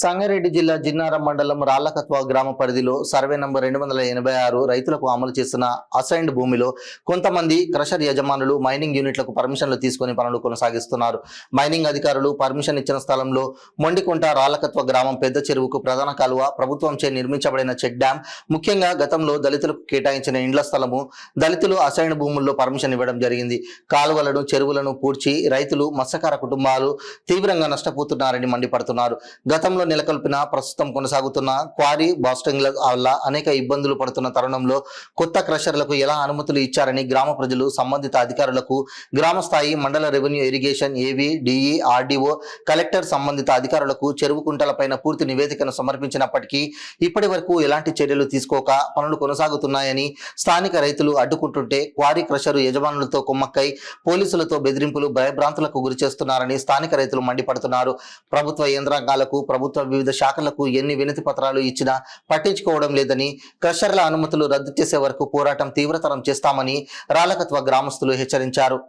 సంగారెడ్డి జిల్లా జిన్నారం మండలం రాళ్లకత్వ గ్రామ పరిధిలో సర్వే నంబర్ 286 రైతులకు అమలు చేస్తున్న అసైన్డ్ భూమిలో కొంతమంది క్రషర్ యజమానులు మైనింగ్ యూనిట్లకు పర్మిషన్లు తీసుకుని పనులు కొనసాగిస్తున్నారు. మైనింగ్ అధికారులు పర్మిషన్ ఇచ్చిన స్థలంలో మొండికుంట రాళ్లకత్వ గ్రామం పెద్ద చెరువుకు ప్రధాన కాలువ, ప్రభుత్వంచే నిర్మించబడిన చెక్ డ్యాం, ముఖ్యంగా గతంలో దళితులకు కేటాయించిన ఇండ్ల స్థలము, దళితులు అసైన్డ్ భూముల్లో పర్మిషన్ ఇవ్వడం జరిగింది. కాలువలను, చెరువులను పూడ్చి రైతులు, మత్స్యకార కుటుంబాలు తీవ్రంగా నష్టపోతున్నారని మండిపడుతున్నారు. గతంలో నెలకొల్పిన ప్రస్తుతం కొనసాగుతున్న క్వారీ బాస్టింగ్ల వల్ల అనేక ఇబ్బందులు పడుతున్న తరుణంలో కొత్త క్రషర్లకు ఎలా అనుమతులు ఇచ్చారని గ్రామ ప్రజలు సంబంధిత అధికారులకు గ్రామ స్థాయి, మండల రెవెన్యూ, ఇరిగేషన్, ఏవీ, డిఈ, ఆర్డీఓ, కలెక్టర్ సంబంధిత అధికారులకు చెరువు కుంటలపైన పూర్తి నివేదికను సమర్పించినప్పటికీ ఇప్పటి వరకు ఎలాంటి చర్యలు తీసుకోక పనులు కొనసాగుతున్నాయని స్థానిక రైతులు అడ్డుకుంటుంటే క్వారీ క్రషరు యజమానులతో కుమ్మక్కై పోలీసులతో బెదిరింపులు, భయభ్రాంతులకు గురి చేస్తున్నారని స్థానిక రైతులు మండిపడుతున్నారు. ప్రభుత్వ యంత్రాంగాలకు, ప్రభుత్వ వివిధ శాఖలకు ఎన్ని వినతి పత్రాలు ఇచ్చినా పట్టించుకోవడం లేదని, క్రషర్ల అనుమతులు రద్దు చేసే వరకు పోరాటం తీవ్రతరం చేస్తామని రాళ్లకత్వ గ్రామస్తులు హెచ్చరించారు.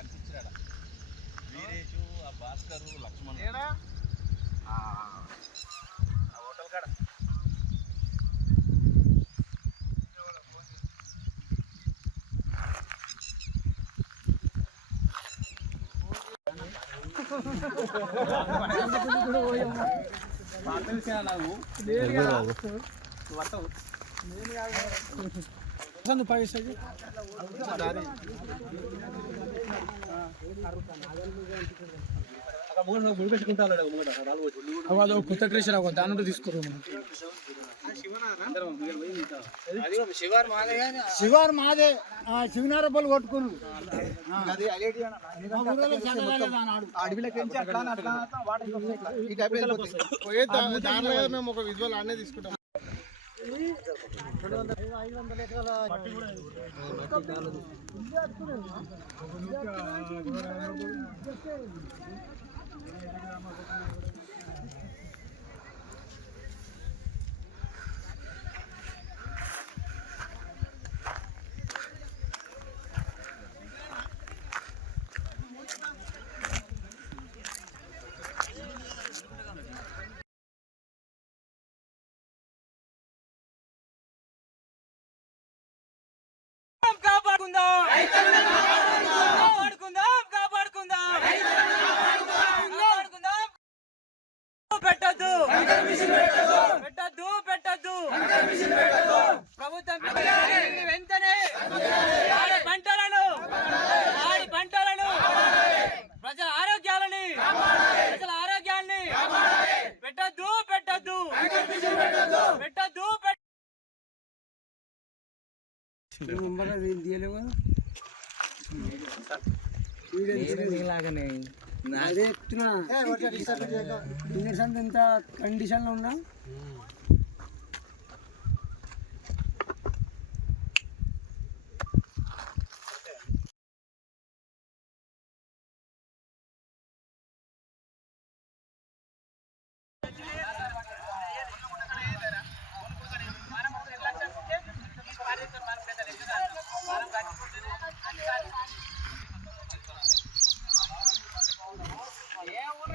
అనిపించాడా వీరేషు, ఆ భాస్కరు, లక్ష్మణ్ హోటల్ కాడ కొత్త క్రేషర్ దాని తీసుకున్నాం. శివారు మాదే, శివనారపల్లి కొట్టుకున్నాడు. మేము ఒక విజువల్ అన్నీ తీసుకుంటాం. 500 ఎకరాల వెంటనే పంటలను ప్రజల ఆరోగ్యాన్ని పెట్టద్దు. అదే ఇంత కండిషన్ లో ఉన్నా ఏ ఊరు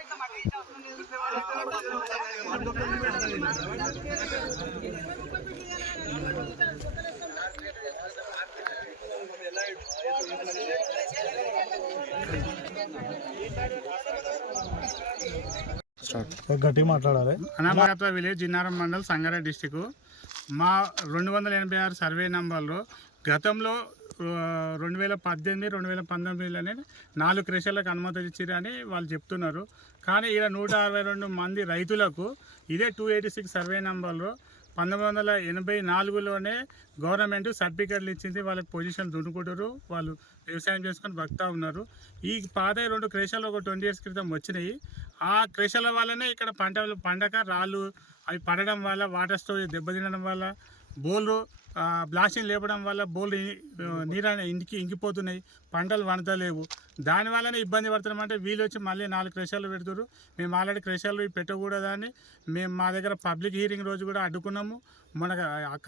గట్టిగా మాట్లాడాలి. అనామకత్వ విలేజ్ జిన్నారం మండల్ సంగారెడ్డి డిస్టిక్. మా 286 సర్వే నంబర్లో గతంలో 2018, 2019లోనే 4 క్రెషర్లకు అనుమతి ఇచ్చిరని వాళ్ళు చెప్తున్నారు. కానీ ఇక్కడ 162 మంది రైతులకు ఇదే 286 సర్వే నంబర్లో 1984లోనే గవర్నమెంట్ సర్టిఫికెట్లు ఇచ్చింది. వాళ్ళకి పొజిషన్ దున్నుకుంటారు, వాళ్ళు వ్యవసాయం చేసుకొని బతుకుతూ ఉన్నారు. ఈ పాత 2 క్రెషర్లు ఒక 20 years క్రితం వచ్చినాయి. ఆ క్రెషర్ల వల్లనే ఇక్కడ పంటలు పండక రాళ్ళు అవి పడడం వల్ల, వాటర్ స్టోరేజ్ దెబ్బతినడం వల్ల, బోర్లు బ్లాస్టింగ్ లేపడం వల్ల బోర్లు నీరు ఇంకిపోతున్నాయి, పంటలు వండతలేవు. దానివల్లనే ఇబ్బంది పడుతున్నామంటే వీళ్ళు వచ్చి మళ్ళీ 4 క్రెషర్లు పెడుతున్నారు. మేము ఆల్రెడీ క్రెషర్లు పెట్టకూడదని మేము మా దగ్గర పబ్లిక్ హీరింగ్ రోజు కూడా అడ్డుకున్నాము. మన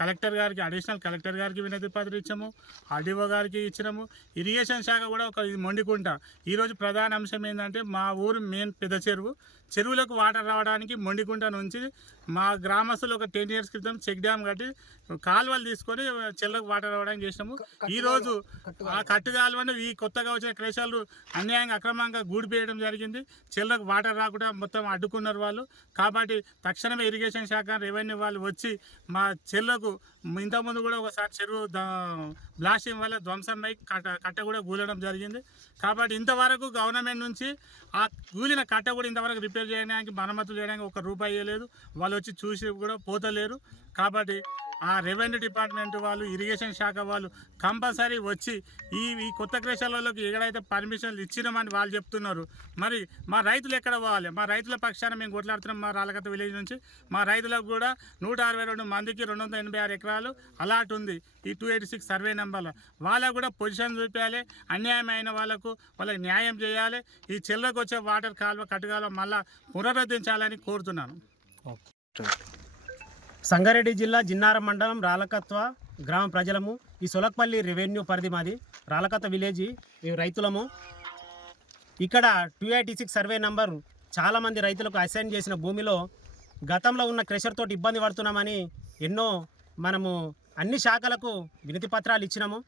కలెక్టర్ గారికి, అడిషనల్ కలెక్టర్ గారికి వినతి పత్రం ఇచ్చాము, ఆర్డీఓ గారికి ఇచ్చినాము. ఇరిగేషన్ శాఖ కూడా ఒక మొండికుంట. ఈరోజు ప్రధాన అంశం ఏంటంటే మా ఊరు మెయిన్ పెద్ద చెరువులకు వాటర్ రావడానికి మొండికుంట నుంచి మా గ్రామస్తులు ఒక 10 years క్రితం చెక్ డ్యామ్ కట్టి కాలువలు తీసుకొని చెల్లకు వాటర్ రావడానికి చేసినాము. ఈరోజు ఆ కట్టు కాలువను ఈ కొత్తగా వచ్చిన క్రేషాలు అన్యాయంగా అక్రమంగా గూడిపేయడం జరిగింది. చెల్లకు వాటర్ రాకుండా మొత్తం అడ్డుకున్నారు వాళ్ళు. కాబట్టి తక్షణమే ఇరిగేషన్ శాఖ, రెవెన్యూ వాళ్ళు వచ్చి మా చెల్లకు, ఇంతకుముందు కూడా ఒకసారి చెరువు బ్లాస్టింగ్ వల్ల ధ్వంసమై కట్ట కూడా కూలడం జరిగింది. కాబట్టి ఇంతవరకు గవర్నమెంట్ నుంచి ఆ కూలిన కట్ట కూడా ఇంతవరకు రిపేర్ చేయడానికి, మరమ్మతులు చేయడానికి ₹1 ఇవ్వలేదు. వాళ్ళు వచ్చి చూసి కూడా పోతలేరు. కాబట్టి ఆ రెవెన్యూ డిపార్ట్మెంట్ వాళ్ళు, ఇరిగేషన్ శాఖ వాళ్ళు కంపల్సరీ వచ్చి ఈ కొత్త క్రేషాలలోకి ఎక్కడైతే పర్మిషన్లు ఇచ్చినామని వాళ్ళు చెప్తున్నారు. మరి మా రైతులు ఎక్కడ పోవాలి? మా రైతుల పక్షాన మేము కొట్లాడుతున్నాం. మా రాళ్ళకత్త విలేజ్ నుంచి మా రైతులకు కూడా 162 మందికి 286 ఎకరాలు అలాట్ ఉంది ఈ 286 సర్వే నెంబర్లో. వాళ్ళకు కూడా పొజిషన్ చూపించాలి, అన్యాయమైన వాళ్ళకు న్యాయం చేయాలి. ఈ చెల్లకు వచ్చే వాటర్ కాలువ, కట్టుకాలువ మళ్ళా పునరుద్ధరించాలని కోరుతున్నాను. సంగారెడ్డి జిల్లా జిన్నారం మండలం రాళ్ళకత్వ గ్రామ ప్రజలము. ఈ సొలక్పల్లి రెవెన్యూ పరిధి మాది. రాళ్ళకత్వ విలేజ్ మేము రైతులము. ఇక్కడ 286 సర్వే నంబర్ చాలామంది రైతులకు అసైన్ చేసిన భూమిలో గతంలో ఉన్న క్రెషర్ తోటి ఇబ్బంది పడుతున్నామని మనము అన్ని శాఖలకు వినతి పత్రాలు ఇచ్చినాము.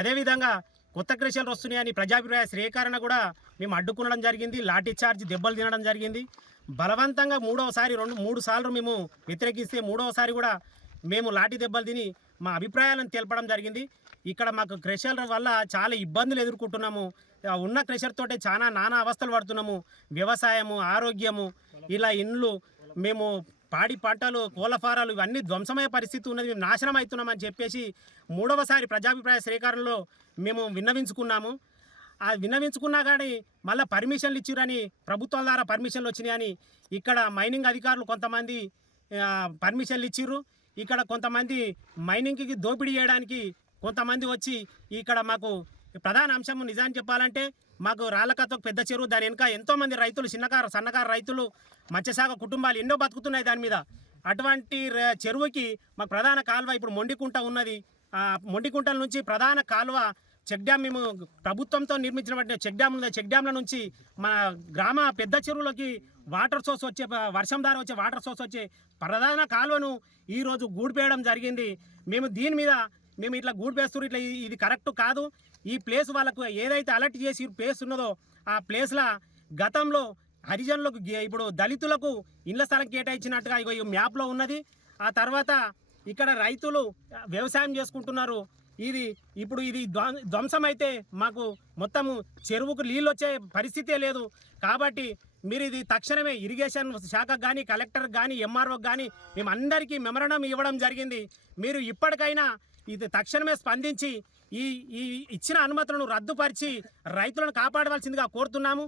అదేవిధంగా కొత్త క్రెషర్లు వస్తున్నాయని ప్రజాభిప్రాయ సేకరణ కూడా మేము అడ్డుకునడం జరిగింది. లాఠీ చార్జ్ దెబ్బలు తినడం జరిగింది. బలవంతంగా 3 సార్లు మేము వ్యతిరేకిస్తే 3వ సారి కూడా మేము లాఠీ దెబ్బలు తిని మా అభిప్రాయాలను తెలపడం జరిగింది. ఇక్కడ మాకు క్రెషర్ల వల్ల చాలా ఇబ్బందులు ఎదుర్కొంటున్నాము. ఉన్న క్రెషర్ తోటే నానా అవస్థలు పడుతున్నాము. వ్యవసాయము, ఆరోగ్యము, ఇలా ఇండ్లు, మేము పాడి పంటలు, కోళ్ళ ఫారాలు ఇవన్నీ ధ్వంసమయ్యే పరిస్థితి ఉన్నది. మేము నాశనం అవుతున్నామని చెప్పేసి 3వసారి ప్రజాభిప్రాయ సేకరణలో మేము విన్నవించుకున్నాము. ఆ విన్నవించుకున్నా కానీ మళ్ళీ పర్మిషన్లు ఇచ్చిరని, ప్రభుత్వం ద్వారా పర్మిషన్లు వచ్చినాయని ఇక్కడ మైనింగ్ అధికారులు కొంతమంది పర్మిషన్లు ఇచ్చిర్రు. ఇక్కడ కొంతమంది మైనింగ్కి దోపిడీ చేయడానికి కొంతమంది వచ్చి ఇక్కడ మాకు ప్రధాన అంశం నిజాన్ని చెప్పాలంటే మాకు రాళ్ళకత్వ పెద్ద చెరువు, దాని వెనుక ఎంతోమంది రైతులు, సన్నకారు రైతులు, మత్స్యశాఖ కుటుంబాలు ఎన్నో బతుకుతున్నాయి దాని మీద. అటువంటి చెరువుకి మాకు ప్రధాన కాలువ ఇప్పుడు మొండికుంట ఉన్నది. మొండికుంటల నుంచి ప్రధాన కాలువ చెక్ డ్యామ్, మేము ప్రభుత్వంతో నిర్మించినటువంటి చెక్ డ్యామ్ల నుంచి మన గ్రామ పెద్ద చెరువులోకి వాటర్ సోర్స్ వచ్చే, వర్షం ద్వారా వచ్చే వాటర్ సోర్స్ వచ్చే ప్రధాన కాలువను ఈరోజు గూడిపేయడం జరిగింది. మేము దీని మీద ఇట్లా గూడిపేస్తున్నారు, ఇట్లా ఇది కరెక్ట్ కాదు. ఈ ప్లేస్ వాళ్ళకు ఏదైతే అలర్ట్ చేసి ప్లేస్ ఉన్నదో ఆ ప్లేస్లో గతంలో హరిజనులకు, ఇప్పుడు దళితులకు ఇళ్ల స్థలం కేటాయించినట్టుగా ఈ మ్యాప్లో ఉన్నది. ఆ తర్వాత ఇక్కడ రైతులు వ్యవసాయం చేసుకుంటున్నారు. ఇప్పుడు ఇది ధ్వంసమైతే మాకు మొత్తము చెరువుకు నీళ్ళు వచ్చే పరిస్థితే లేదు. కాబట్టి మీరు ఇది తక్షణమే ఇరిగేషన్ శాఖకు కానీ, కలెక్టర్కి కానీ, ఎంఆర్ఓకి కానీ మేము అందరికీ మెమరాండం ఇవ్వడం జరిగింది. మీరు ఇప్పటికైనా ఇది తక్షణమే స్పందించి ఈ ఇచ్చిన అనుమతులను రద్దుపరిచి రైతులను కాపాడవలసిందిగా కోరుతున్నాము.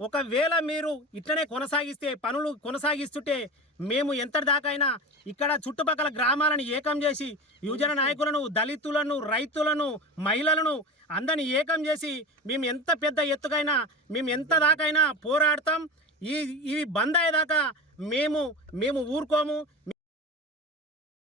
ఒకవేళ మీరు ఇట్లనే కొనసాగిస్తే, పనులు కొనసాగిస్తుంటే మేము ఎంతటిదాకైనా ఇక్కడ చుట్టుపక్కల గ్రామాలను ఏకం చేసి యువజన నాయకులను, దళితులను, రైతులను, మహిళలను అందరినీ ఏకం చేసి మేము ఎంత పెద్ద ఎత్తుకైనా, మేము ఎంత దాకైనా పోరాడతాం. ఇవి బంద్ అయ్యేదాకా మేము ఊరుకోము.